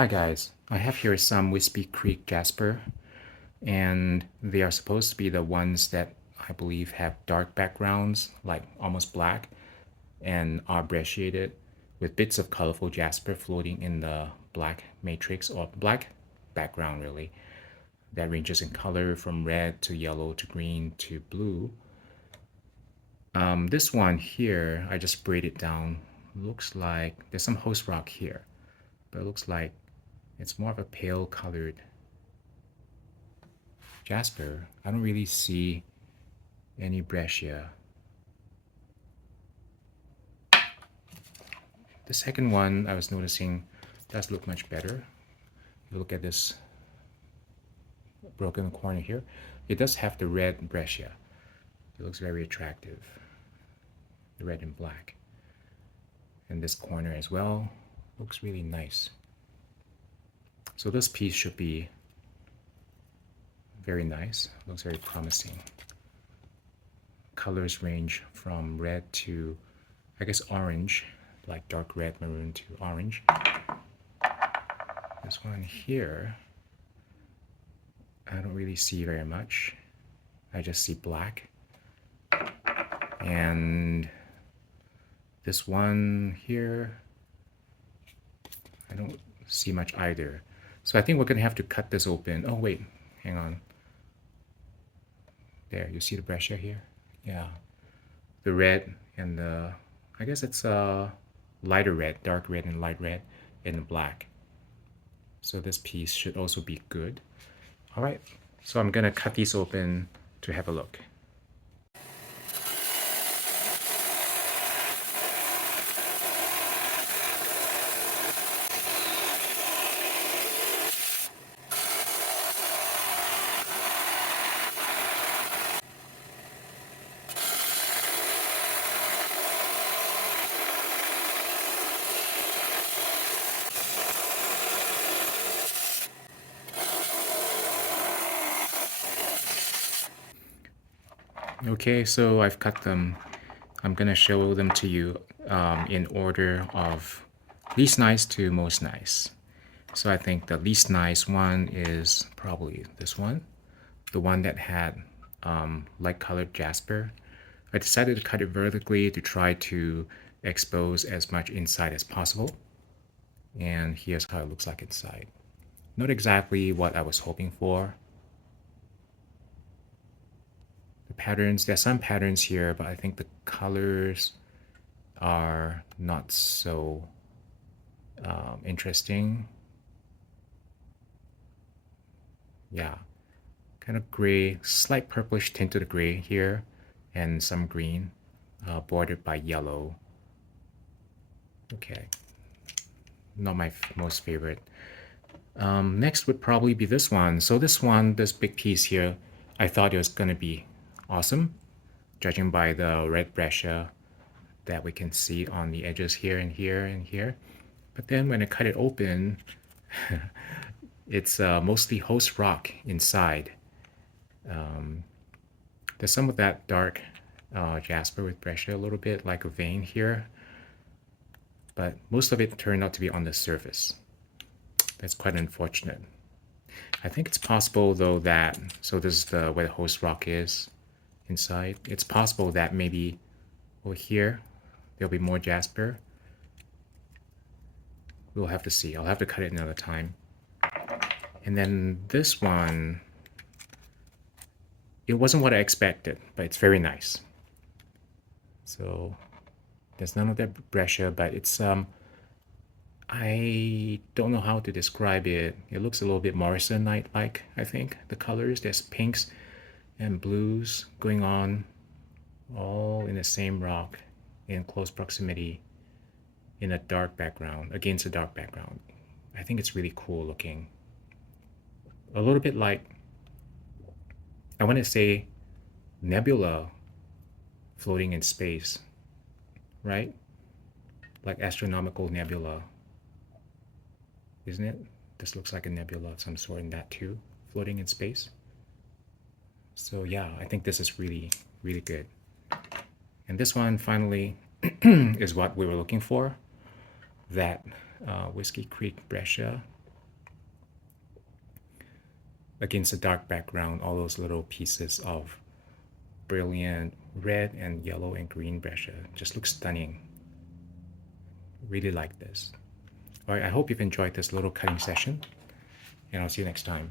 Hi guys, I have here some Wispy Creek Jasper, and they are supposed to be the ones that I believe have dark backgrounds, like almost black, and are brecciated with bits of colorful jasper floating in the black matrix or black background really, that ranges in color from red to yellow to green to blue. This one here, I just sprayed it down. Looks like there's some host rock here, but it looks like it's more of a pale colored Jasper. I don't really see any breccia. The second one I was noticing does look much better. If you look at this broken corner here, it does have the red breccia. It looks very attractive, the red and black. And this corner as well looks really nice. So this piece should be very nice, looks very promising. Colors range from red to, I guess, orange, like dark red, maroon to orange. This one here, I don't really see very much. I just see black. And this one here, I don't see much either. So I think we're gonna have to cut this open. Oh wait, hang on. There, you see the breccia here? Yeah. The red and the, I guess it's a lighter red, dark red and light red, and the black. So this piece should also be good. All right, so I'm gonna cut these open to have a look. Okay, so I've cut them. I'm gonna show them to you in order of least nice to most nice. So I think the least nice one is probably this one, the one that had light colored jasper. I decided to cut it vertically to try to expose as much inside as possible. And here's how it looks like inside. Not exactly what I was hoping for. The patterns, there's some patterns here, but I think the colors are not so interesting. Yeah, kind of gray, slight purplish tint to the gray here, and some green, bordered by yellow. Okay, not my most favorite. Next would probably be this one. So this one, this big piece here, I thought it was gonna be awesome, judging by the red breccia that we can see on the edges here and here and here. But then when I cut it open, it's mostly host rock inside. There's some of that dark jasper with breccia, a little bit like a vein here, but most of it turned out to be on the surface. That's quite unfortunate. I think it's possible though that, so this is the where the host rock is inside. It's possible that maybe over here there'll be more jasper. We'll have to see. I'll have to cut it another time. And then this one, it wasn't what I expected, but it's very nice. So there's none of that breccia, but it's I don't know how to describe it. It looks a little bit Morrisonite-like, I think. The colors, there's pinks and blues going on all in the same rock in close proximity in a dark background, against a dark background. I think it's really cool looking. A little bit like, I want to say nebula floating in space, right? Like astronomical nebula, isn't it? This looks like a nebula of some sort in that too, floating in space. So yeah, I think this is really, really good. And this one finally is what we were looking for, that Whiskey Creek breccia. against a dark background, all those little pieces of brilliant red and yellow and green breccia just looks stunning. Really like this. All right, I hope you've enjoyed this little cutting session, and I'll see you next time.